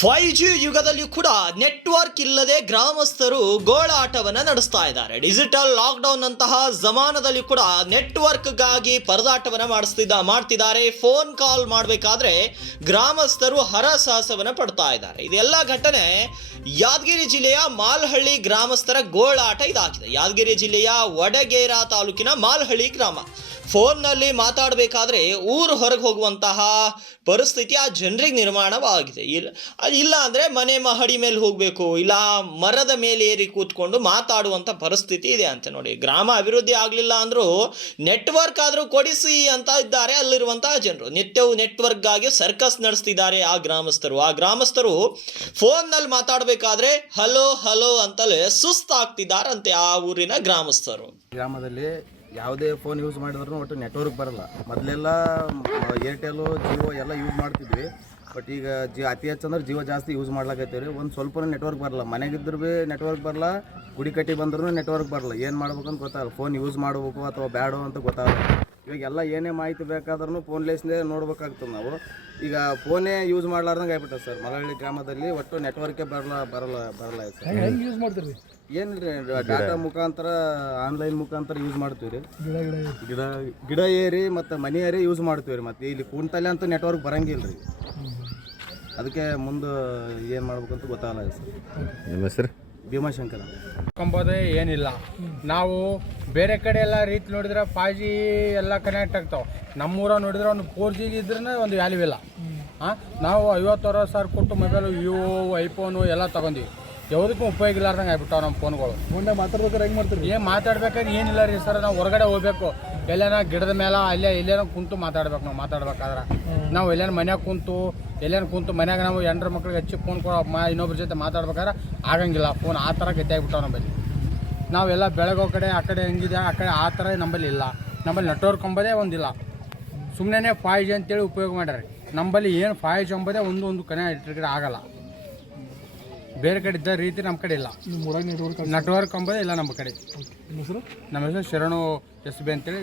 5G ಯುಗದಲ್ಲಿಯೂ ಕೂಡ network ಇಲ್ಲದೆ ಗ್ರಾಮಸ್ಥರು ಗೋಳಾಟವನ್ನು ನಡೆಸ್ತಾ ಇದ್ದಾರೆ. ಡಿಜಿಟಲ್ ಲಾಕ್ಡೌನ್ ನಂತಹ ಜಮಾನದಲ್ಲಿ ಕೂಡ ನೆಟ್ವರ್ಕ್ಗಾಗಿ ಪರದಾಟವನ್ನು ಮಾಡ್ತಿದ್ದಾರೆ. ಫೋನ್ ಕಾಲ್ ಮಾಡಬೇಕಾದ್ರೆ ಗ್ರಾಮಸ್ಥರು ಹರಸಾಹಸವನ್ನು ಪಡ್ತಾ ಇದ್ದಾರೆ. ಇದೆಲ್ಲ ಘಟನೆ ಯಾದಗಿರಿ ಜಿಲ್ಲೆಯ ಮಾಲಹಳ್ಳಿ ಗ್ರಾಮಸ್ಥರ ಗೋಳಾಟ ಇದಾಗಿದೆ. ಯಾದಗಿರಿ ಜಿಲ್ಲೆಯ ವಡಗೇರ ತಾಲೂಕಿನ ಮಾಲಹಳ್ಳಿ ಗ್ರಾಮ. ಫೋನ್ನಲ್ಲಿ ಮಾತಾಡಬೇಕಾದ್ರೆ ಊರು ಹೊರಗೆ ಹೋಗುವಂತಹ ಪರಿಸ್ಥಿತಿ ಆ ಜನರಿಗೆ ನಿರ್ಮಾಣವಾಗಿದೆ. ಇಲ್ಲ ಅಂದರೆ ಮನೆ ಮಹಡಿ ಮೇಲೆ ಹೋಗಬೇಕು, ಇಲ್ಲ ಮರದ ಮೇಲೆ ಏರಿ ಕೂತ್ಕೊಂಡು ಮಾತಾಡುವಂಥ ಪರಿಸ್ಥಿತಿ ಇದೆ ಅಂತ ನೋಡಿ. ಗ್ರಾಮ ಅಭಿವೃದ್ಧಿ ಆಗಲಿಲ್ಲ ಅಂದರೂ ನೆಟ್ವರ್ಕ್ ಆದರೂ ಕೊಡಿಸಿ ಅಂತ ಇದ್ದಾರೆ ಅಲ್ಲಿರುವಂತಹ ಜನರು. ನಿತ್ಯವೂ ನೆಟ್ವರ್ಕ್ಗಾಗಿ ಸರ್ಕಸ್ ನಡೆಸ್ತಿದ್ದಾರೆ ಆ ಗ್ರಾಮಸ್ಥರು ಫೋನ್ನಲ್ಲಿ ಮಾತಾಡಬೇಕಾದ್ರೆ ಹಲೋ ಹಲೋ ಅಂತಲೇ ಸುಸ್ತಾಗ್ತಿದ್ದಾರಂತೆ ಆ ಊರಿನ ಗ್ರಾಮದಲ್ಲಿ ಯಾವುದೇ ಫೋನ್ ಯೂಸ್ ಮಾಡಿದ್ರು ಒಟ್ಟು ನೆಟ್ವರ್ಕ್ ಬರಲ್ಲ. ಮೊದಲೆಲ್ಲ ಏರ್ಟೆಲ್ಲು ಜಿಯೋ ಎಲ್ಲ ಯೂಸ್ ಮಾಡ್ತಿದ್ವಿ. ಬಟ್ ಈಗ ಅತಿ ಹೆಚ್ಚು ಅಂದ್ರೆ ಜಿಯೋ ಜಾಸ್ತಿ ಯೂಸ್ ಮಾಡ್ಲಾಕತ್ತೀವಿ ರೀ. ಒಂದು ಸ್ವಲ್ಪ ನೆಟ್ವರ್ಕ್ ಬರಲ್ಲ, ಮನೆಗಿದ್ರು ಭೀ ನೆಟ್ವರ್ಕ್ ಬರಲ್ಲ, ಗುಡಿ ಕಟ್ಟಿ ಬಂದ್ರೂ ನೆಟ್ವರ್ಕ್ ಬರಲ್ಲ. ಏನು ಮಾಡ್ಬೇಕಂತ ಗೊತ್ತಾಗಲ್ಲ, ಫೋನ್ ಯೂಸ್ ಮಾಡಬೇಕು ಅಥವಾ ಬ್ಯಾಡೋ ಅಂತ ಗೊತ್ತಾಗಲ್ಲ. ಇವಾಗೆಲ್ಲ ಏನೇ ಮಾಹಿತಿ ಬೇಕಾದ್ರೂ ಫೋನ್ಲೇಸ್ನೇ ನೋಡ್ಬೇಕಾಗ್ತದೆ ನಾವು. ಈಗ ಫೋನೇ ಯೂಸ್ ಮಾಡ್ಲಾರ್ದಂಗೆ ಆಗ್ಬಿಟ್ಟೆ ಸರ್. ಮಾಲಹಳ್ಳಿ ಗ್ರಾಮದಲ್ಲಿ ಒಟ್ಟು ನೆಟ್ವರ್ಕೇ ಬರಲ್ಲ ಸರ್. ಹೆಂಗೆ ಯೂಸ್ ಮಾಡ್ತೀರಿ? ಏನಿಲ್ಲ ರೀ, ಡಾಟಾ ಮುಖಾಂತರ ಆನ್ಲೈನ್ ಮುಖಾಂತರ ಯೂಸ್ ಮಾಡ್ತೀವಿ ರೀ. ಗಿಡ ಏರಿ ಮತ್ತು ಮನೆ ಏರಿ ಯೂಸ್ ಮಾಡ್ತೀವಿ ರೀ. ಮತ್ತು ಇಲ್ಲಿ ಕುಂತಲ್ಲೇ ಅಂತೂ ನೆಟ್ವರ್ಕ್ ಬರಂಗಿಲ್ಲ ರೀ. ಅದಕ್ಕೆ ಮುಂದೆ ಏನು ಮಾಡ್ಬೇಕಂತ ಗೊತ್ತಾಗಲ್ಲ ಸರ್. ನಿಮ್ಮ ಹೆಸರು? ಭೀಮಾಶಂಕರ. ಕಂಬೋದೇ ಏನಿಲ್ಲ. ನಾವು ಬೇರೆ ಕಡೆ ಎಲ್ಲ ರೀತಿ ನೋಡಿದ್ರೆ 5G ಎಲ್ಲ ಕನೆಕ್ಟ್ ಆಗ್ತಾವೆ. ನಮ್ಮೂರ ನೋಡಿದ್ರೆ ಒಂದು 4G ಇದ್ರೂ ಒಂದು ವ್ಯಾಲ್ಯೂ ಇಲ್ಲ. ನಾವು 50-60 ಕೊಟ್ಟು ಮೊಬೈಲು ವಿವೋ ಐಫೋನು ಎಲ್ಲ ತೊಗೊಂಡಿವಿ. ಯಾವುದಕ್ಕೂ ಉಪಯೋಗ ಇಲ್ಲಾರ್ದಂಗೆ ಆಗ್ಬಿಟ್ಟಾವ ನಮ್ಮ ಫೋನ್ಗಳು. ಫೋನ್ದಾಗ ಮಾತಾಡ್ಬೇಕಾದ್ರೆ ಹೆಂಗೆ ಮಾಡ್ತೀರಿ? ಏನು ಮಾತಾಡ್ಬೇಕಾದ್ರೆ ಏನಿಲ್ಲ ರೀ ಸರ್. ನಾವು ಹೊರಗಡೆ ಹೋಗ್ಬೇಕು, ಎಲ್ಲೇನ ಗಿಡದ ಮೇಲೆ ಎಲ್ಲೇನೋ ಕುಂತು ಮಾತಾಡ್ಬೇಕು. ನಾವು ಮಾತಾಡ್ಬೇಕಾದ್ರೆ ನಾವು ಎಲ್ಲೇನ ಮನ್ಯಾಗ ಕುಂತು ಮನ್ಯಾಗ ನಾವು ಹೆಣ್ರ ಮಕ್ಳಿಗೆ ಹಚ್ಚಿ ಫೋನ್ ಇನ್ನೊಬ್ರ ಜೊತೆ ಮಾತಾಡ್ಬೇಕಾದ್ರೆ ಆಗಂಗಿಲ್ಲ. ಫೋನ್ ಆ ಥರ ಗಟ್ಟಿಯಾಗ್ಬಿಟ್ಟಾವ ನಂಬಲ್ಲಿ. ನಾವೆಲ್ಲ ಬೆಳಗೋ ಕಡೆ ಆ ಕಡೆ ಹೆಂಗಿದೆ ಆ ಕಡೆ ಆ ಥರ ನಂಬಲ್ಲಿ ಇಲ್ಲ. ನಂಬಲ್ಲಿ ನೆಟ್ವರ್ಕ್ ಅಂಬೋದೇ ಒಂದಿಲ್ಲ. ಸುಮ್ಮನೆ 5G ಅಂತೇಳಿ ಉಪಯೋಗ ಮಾಡ್ಯಾರ. ನಂಬಲ್ಲಿ ಏನು 5G ಅಂಬೋದೇ ಒಂದು ಕಡೆ ಆಗಲ್ಲ. ಬೇರೆ ಕಡೆ ಇದ್ದ ರೀತಿ ನಮ್ಮ ಕಡೆ ಇಲ್ಲ. ನೆಟ್ವರ್ಕ್ ಅಂಬೋದೇ ಇಲ್ಲ ನಮ್ಮ ಕಡೆ. ನಮ್ಮ ಹೆಸರು ನಮ್ಮ ಹೆಸರು ಶರಣು SB ಅಂತೇಳಿ.